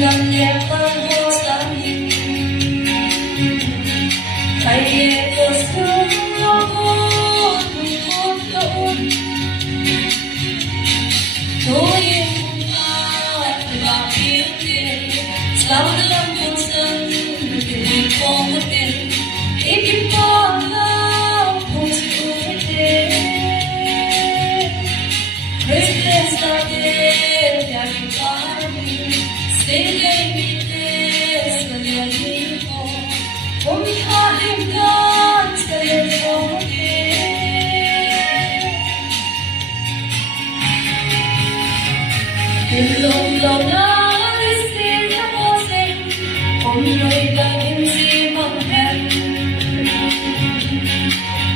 Hanggang lepang ko sa amin ay gusto ako tungkol doon. Tuwing at bakit sa walang punsang hindi ko mutin ipipagaw kung sigurin. Christmas natin yakin kami sila'y bitis na liyanin ko umihalimgan sa lebotin. Ilong-long na alisin na posing umlo'y dahil si Manghen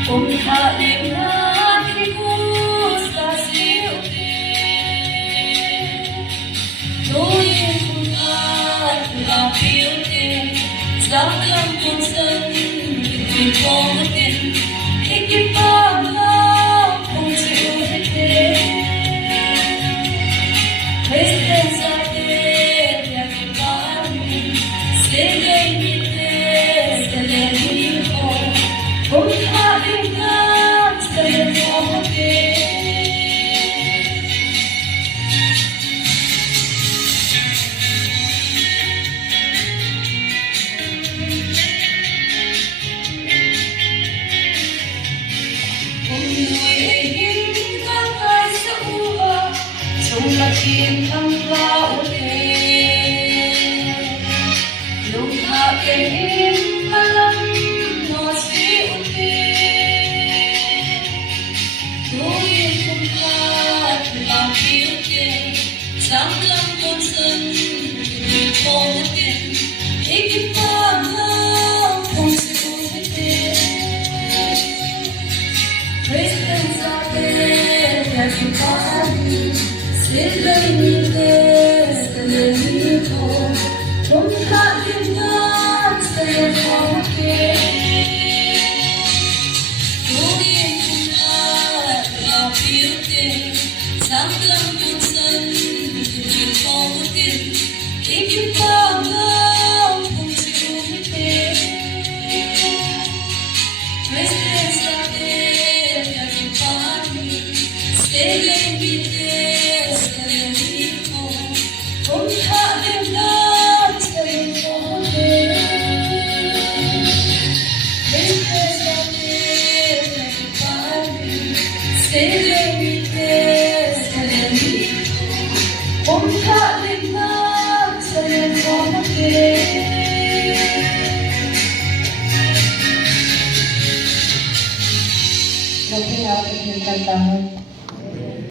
umihalim na kikus na siutin. Tuwing at lapiutin sa kampusan hindi ko mutin ikipagaw kung siutin. Christmas sa atin yakin kami sila'y bitis na liyanin ko umihalimgan sa lebotin. Sumatin ang kaulit lumaking malam mo si ulit. Tuwing kumpat lapiutin sanggang punsan hindi ko mutin ikipagaw kung sigurin. Christmas sa atin yakin kami sila'y bitis na liyanin ko umihalimgan sa lebotin. Tuwing kumpat lapiutin sanggang punsan hindi ko mutin ikipagaw kung sigurin. Christmas natin yakin kami sila'y bitis na liyanin ko umihalimgan sa lebotin. Christmas natin yakin kami sila'y bitis na liyanin ko umihalimgan sa lebotin. Grabe natin yung kantahan.